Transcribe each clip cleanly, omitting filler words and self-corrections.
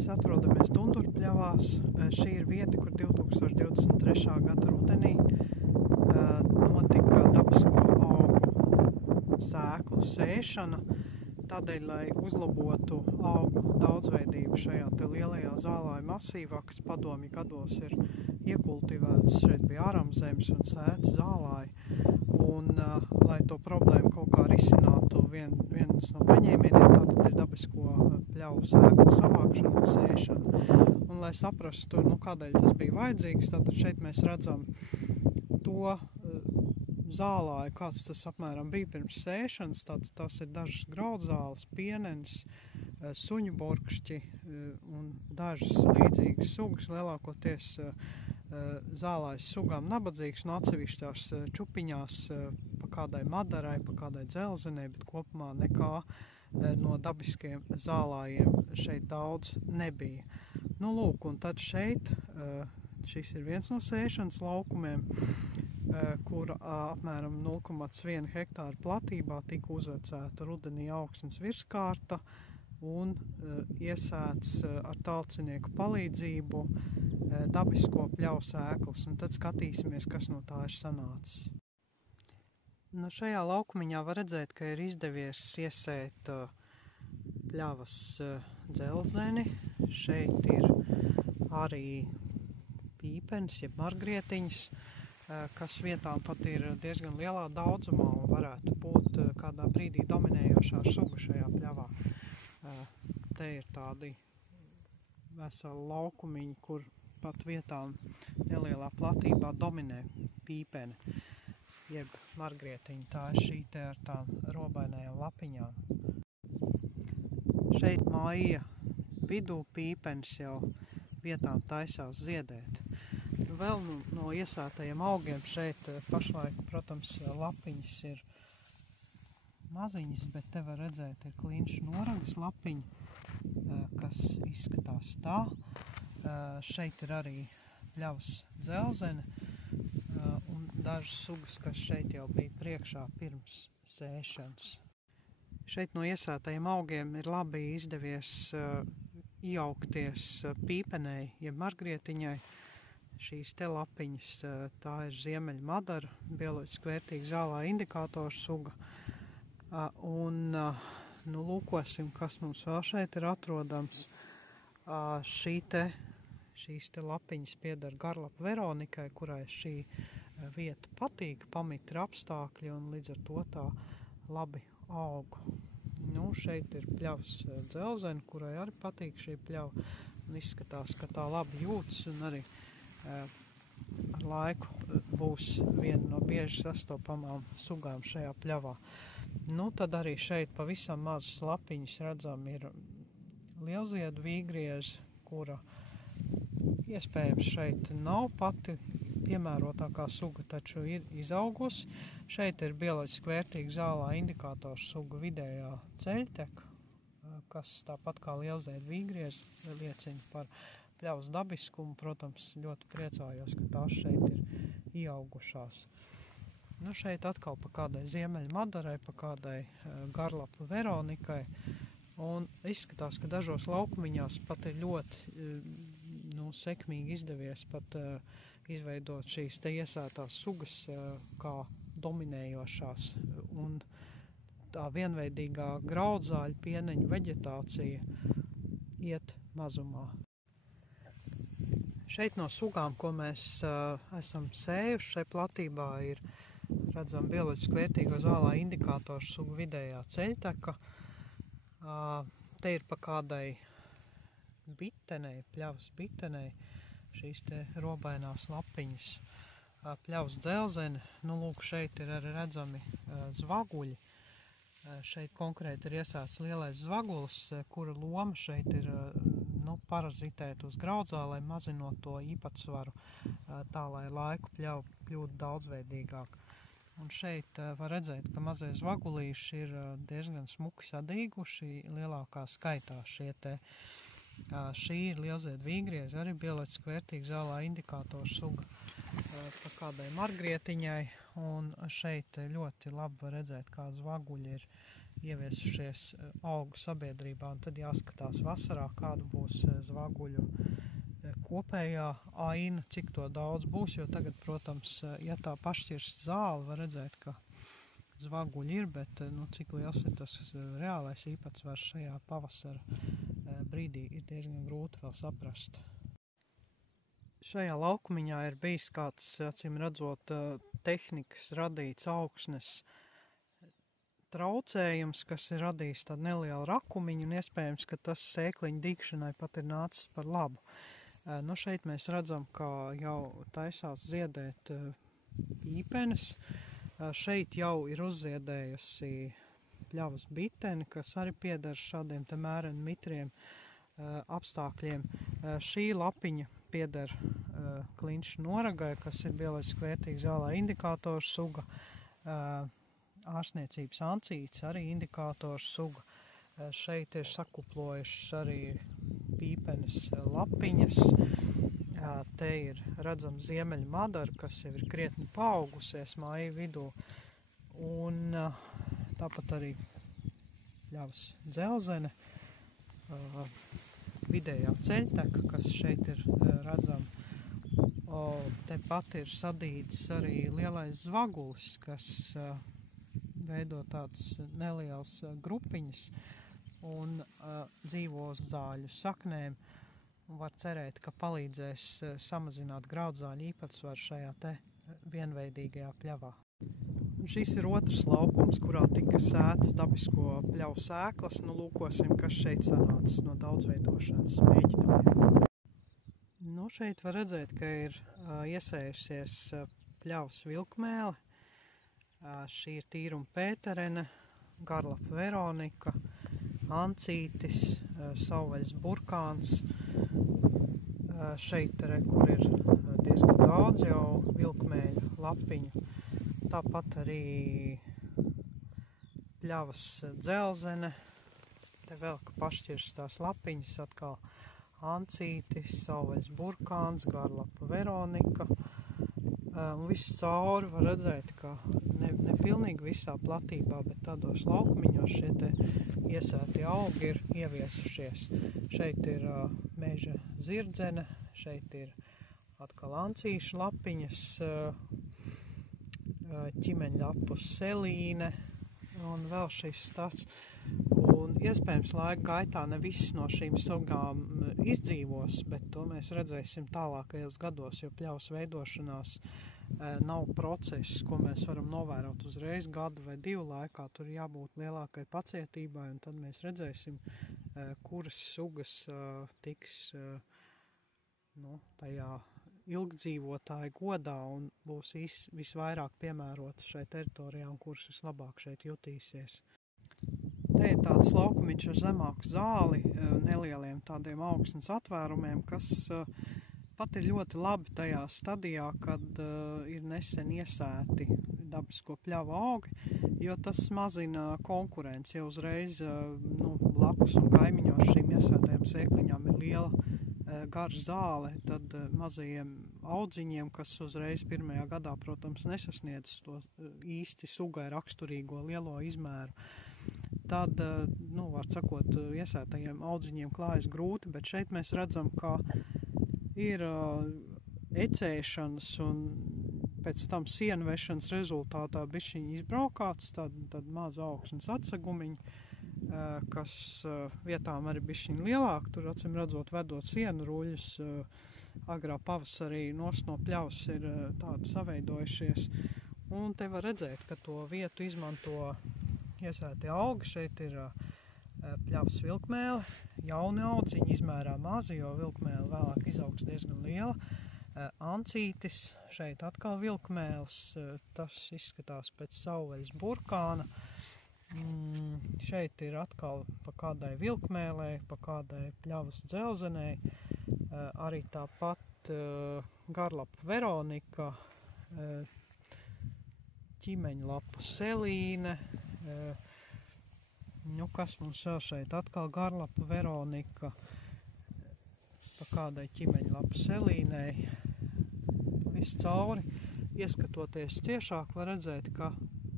Mēs atrodamies Dundurpļavās. Šī ir vieta, kur 2023. gada rudenī notika dabisko augu sēklu sēšana, tādēļ, lai uzlabotu augu daudzveidību šajā te lielajā zālāju masīvā, kas padomju gados ir iekultivēts. Šeit bija āramzemes un sēta zālāji. Un, lai to problēmu kaut kā risinātu, viens no paņēmieniem tātad ir dabisko pļavu sēklu savākšana un sēšana. Un, lai saprastu, kādēļ tas bija vajadzīgs, tātad šeit mēs redzam to zālāju, kāds tas apmēram bija pirms sēšanas. Tātad tās ir dažas graudzāles, pienenes, suņu borkšķi un dažas līdzīgas sugas, lielākoties zālājas sugām nabadzīgs, no atsevišķās čupiņās pa kādai madarai, pa kādai dzelzenei, bet kopumā nekā no dabiskiem zālājiem šeit daudz nebija. Lūk, un tad šeit, šis ir viens no sēšanas laukumiem, kura apmēram 0,1 hektāra platībā tika uzvecēta rudenī augsnes virskārta un iesēts ar talcinieku palīdzību dabisko pļavu sēklas, un tad skatīsimies, kas no tā ir sanācis. Šajā laukumiņā var redzēt, ka ir izdevies iesēt pļavas dzelzeni. Šeit ir arī pīpenes, jeb margrietiņas, kas vietām pat ir diezgan lielā daudzumā un varētu būt kādā brīdī dominējošā suga šajā pļavā. Te ir tādi veseli laukumiņi, kur pat vietām nelielā platībā dominē pīpene, jeb margrietiņa. Tā ir šī te ar tām robainajām lapiņām. Šeit māja vidū pīpenes jau vietām taisās ziedēt. Vēl no iesētajiem augiem šeit pašlaik, protams, lapiņas ir maziņas, bet te var redzēt, ir klinšu noragas lapiņa, kas izskatās tā. Šeit ir arī pļavas dzelzene un dažas sugas, kas šeit jau bija priekšā pirms sēšanas. Šeit no iesētajiem augiem ir labi izdevies iejaukties pīpenei, jeb margrietiņai. Šīs te lapiņas, tā ir ziemeļa madara, bioloģiski vērtīga zālā indikātora suga. Un lūkosim, kas mums vēl šeit ir atrodams. Šīs te lapiņas pieder garlapu Veronikai, kurai šī vieta patīk, pamitra apstākļi un līdz ar to tā labi aug. Šeit ir pļavas dzelzene, kurai arī patīk šī pļava un izskatās, ka tā labi jūtas un arī ar laiku būs viena no bieži sastopamām sugām šajā pļavā. Tad arī šeit pavisam mazas lapiņas redzam ir lielziedu vīgrieze, kura iespējams šeit nav pati piemērotākā suga, taču ir izaugusi. Šeit ir bioloģiski vērtīga zālā indikātora suga vidējā ceļteka, kas tāpat kā lielziedu vīgrieze liecina par pļavas dabiskumu. Protams, ļoti priecājos, ka tās šeit ir ieaugušās. Šeit atkal pa kādai ziemeļa madarai, pa kādai garlapu Veronikai. Un izskatās, ka dažos laukumiņās pat ir ļoti sekmīgi izdevies pat izveidot šīs te iesētās sugas kā dominējošās. Un tā vienveidīgā graudzāļu pieneņu veģetācija iet mazumā. Šeit no sugām, ko mēs esam sējuši šai platībā, ir redzam bioloģiski vērtīgo zālā indikātoru sugu vidējā ceļteka. Te ir pa kādai bitenei, pļavas bitenei, šīs te robainās lapiņas, pļavas dzelzene. Lūk, šeit ir arī redzami zvaguļi. Šeit konkrēti ir iesēts lielais zvagulis, kura loma šeit ir parazitēt uz graudzālēm, mazinot to īpatsvaru, tā lai laiku pļava kļūtu daudzveidīgāk. Un šeit var redzēt, ka mazie zvagulīši ir diezgan smuki sadīguši, lielākā skaitā šie te. Šī ir lielziedu vīgrieze, arī bioloģiski vērtīga zālā indikātora suga pa kādai margrietiņai. Un šeit ļoti labi var redzēt, kā zvaguļi ir ieviesušies augu sabiedrībā, un tad jāskatās vasarā, kāda būs zvaguļu kopējā aina, cik to daudz būs, jo tagad, protams, ja tā pašķirst zāli, var redzēt, ka zvaguļi ir, bet cik liels ir tas reālais īpatsvars šajā pavasara brīdī, ir diezgan grūti vēl saprast. Šajā laukumiņā ir bijis kāds, acīm redzot, tehnikas radīts augsnes traucējums, kas ir radījis tādu nelielu rakumiņu, un iespējams, ka tas sēkliņu dīkšanai pat ir nācis par labu. Šeit mēs redzam, ka jau taisās ziedēt īpenes. Šeit jau ir uzziedējusi pļavas biteni, kas arī pieder šādiem te mēreni mitriem apstākļiem. Šī lapiņa pieder klinšu noragai, kas ir bioloģiski vērtīga zālē indikātors suga. Ārstniecības ancīts arī indikātors suga. Šeit ir sakuplojušas arī pīpenes lapiņas. Te ir redzama ziemeļa madara, kas jau ir krietni paaugusies māja vidū. Un tāpat arī pļavas dzelzene, vidējā ceļteka, kas šeit ir redzama. Tepat ir sadīts arī lielais zvagulis, kas veido tādas nelielas grupiņas un dzīvo uz zāļu saknēm. Var cerēt, ka palīdzēs samazināt graudzāļu īpatsvaru šajā te vienveidīgajā pļavā. Šis ir otrs laukums, kurā tika sētas dabisko pļavu sēklas. Lūkosim, kas šeit sanācis no daudzveidošanas mēģinājuma. Šeit var redzēt, ka ir iesējusies pļavas vilkmēle. Šī ir tīruma pēterene, garlapa veronika, ancītis, savvaļas burkāns. Šeit, kur ir diezgan daudz jau vilkmēļu lapiņu. Tāpat arī pļavas dzelzene. Te vēl, ka pašķirs tās lapiņas, atkal ancītis, savvaļas burkāns, garlapa veronika. Un viss cauri var redzēt, ka ne pilnīgi visā platībā, bet tādos laukumiņos šie te iesēti augi ir ieviesušies. Šeit ir meža zirdzene, šeit ir atkal ancīšu lapiņas, ķimeņlapu selīne un vēl šis tāds. Un iespējams laika gaitā ne viss no šīm sugām izdzīvos, bet to mēs redzēsim tālākajos gados, jo pļavas veidošanās nav process, ko mēs varam novērot uzreiz gadu vai divu laikā. Tur jābūt lielākai pacietībai, un tad mēs redzēsim, kuras sugas tiks tajā ilgdzīvotāju godā un būs visvairāk piemērotas šai teritorijā un kuras vislabāk šeit jutīsies. Te ir tāds laukumiņš ar zemāku zāli, nelieliem tādiem augsnes atvērumiem, kas pat ir ļoti labi tajā stadijā, kad ir nesen iesēti dabisko pļavu augi, jo tas mazina konkurenci, ja uzreiz blakus un kaimiņos šīm iesētajām sēkliņām ir liela garša zāle, tad mazajiem audziņiem, kas uzreiz pirmajā gadā, protams, nesasniedz to īsti sugai raksturīgo lielo izmēru, tad, var sakot, iesētajiem audziņiem klājas grūti, bet šeit mēs redzam, ka ir ecēšanas un pēc tam sienu vešanas rezultātā bišķiņi izbraukāts, tad maza augsnes atsegumiņi, kas vietām arī bišķiņi lielāk, tur acīm redzot vedot sienu ruļus, agrā pavasarī nost no pļavas ir tādi saveidojušies, un te var redzēt, ka to vietu izmanto iesēti augi. Šeit ir pļavas vilkmēle, jauni audziņi, izmērā mazi, jo vilkmēle vēlāk izaugs diezgan liela. Ancītis, šeit atkal vilkmēles, tas izskatās pēc savvaļas burkāna. Šeit ir atkal pa kādai vilkmēlei, pa kādai pļavas dzelzenei, arī tāpat garlapa veronika, ķimeņlapu selīne, kas mums vēl šeit, atkal garlapa veronika, pa kādai ķimeņlapu selīnei, viss cauri. Ieskatoties ciešāk, var redzēt, ka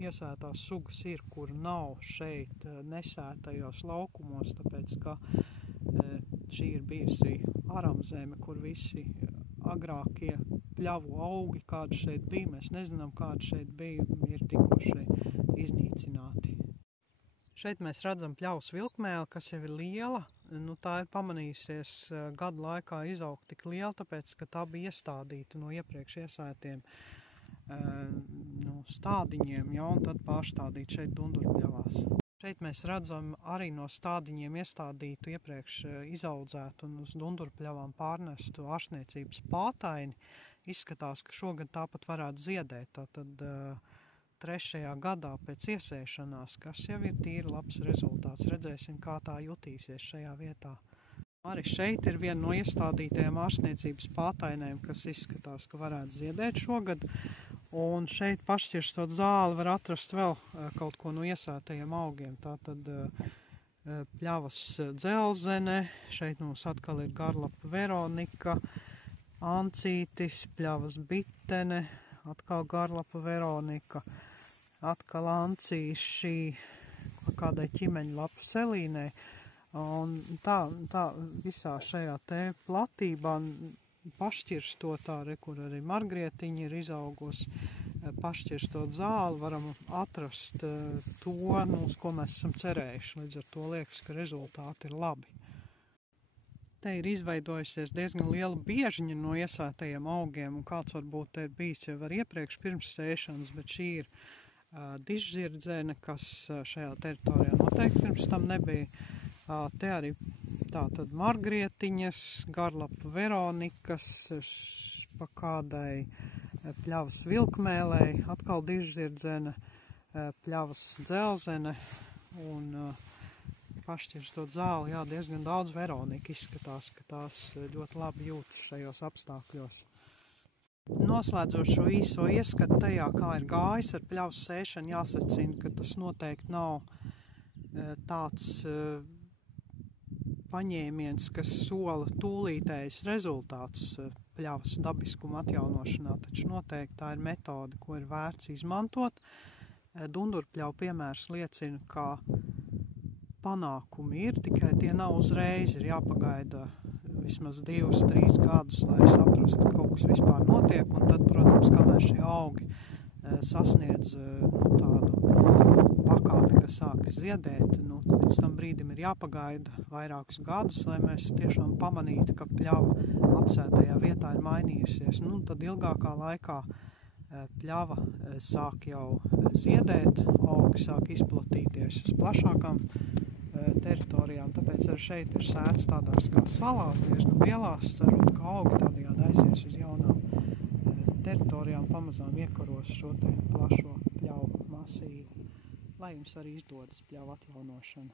iesētās sugas ir, kur nav šeit nesētajos laukumos, tāpēc, ka šī ir bijusi aramzeme, kur visi agrākie pļavu augi, kādi šeit bija, mēs nezinām, kādi šeit bija, ir tikuši iznīcināti. Šeit mēs redzam pļavas vilkmēli, kas jau ir liela. Tā ir pamanījusies gadu laikā izaugt tik liela, tāpēc, ka tā bija iestādīta no iepriekš iesētiem stādiņiem, un tad pārstādīta šeit Dundurpļavās. Šeit mēs redzam arī no stādiņiem iestādītu iepriekš izaudzētu un uz Dundurpļavām pārnestu ārstniecības pātaini. Izskatās, ka šogad tāpat varētu ziedēt, tātad 3. gadā pēc iesēšanās, kas jau ir tīri labs rezultāts. Redzēsim, kā tā jutīsies šajā vietā. Arī šeit ir viena no iestādītajām ārstniecības pātainēm, kas izskatās, ka varētu ziedēt šogad. Un šeit pašķirstot zāli var atrast vēl kaut ko no iesētajiem augiem. Tātad pļavas dzelzene, šeit mums atkal ir garlapa Veronika, ancītis, pļavas bitene, atkal garlapa Veronika, atkal ancīši kādai ķimeņlapu selīnei. Un tā visā šajā te platībā pašķirstot kur arī margrietiņi ir izaugusi, pašķirstot zāli, varam atrast to, uz ko mēs esam cerējuši. Līdz ar to liekas, ka rezultāti ir labi. Te ir izveidojusies diezgan liela biežņa no iesētajiem augiem, un kāds varbūt te ir bijis jau ar iepriekš pirms sēšanas, bet šī ir dižzirdzene, kas šajā teritorijā noteikti pirms tam nebija. Te arī tātad margrietiņas, garlapa Veronikas, pa kādai pļavas vilkmēlei, atkal dižzirdzene, pļavas dzelzene un pašķirstot zāli, diezgan daudz Veronika izskatās, ka tās ļoti labi jūtas šajos apstākļos. Noslēdzot šo īso ieskatu tajā, kā ir gājis ar pļavas sēšanu, jāsacina, ka tas noteikti nav tāds paņēmiens, kas sola tūlītējs rezultāts pļavas dabiskuma atjaunošanā, taču noteikti tā ir metode, ko ir vērts izmantot. Dundurpļavu piemērs liecina, ka panākumi ir, tikai tie nav uzreiz, ir jāpagaida vismaz 2-3 gadus, lai saprastu, ka kaut kas vispār notiek, un tad, protams, kamēr šie augi sasniedz tādu pakāpi, ka sāk ziedēt, līdz tam brīdim ir jāpagaida vairākus gadus, lai mēs tiešām pamanītu, ka pļava apsētajā vietā ir mainījusies. Tad ilgākā laikā pļava sāk jau ziedēt, augi sāk izplatīties uz plašākām teritorijām, tāpēc arī šeit ir sēts tādās kā salās, diezgan lielās, cerot, ka augi tādējādi aizies uz jaunām teritorijām, pamazām iekaros šo te plašo pļavu masīvu, lai jums arī izdodas pļavu atjaunošana.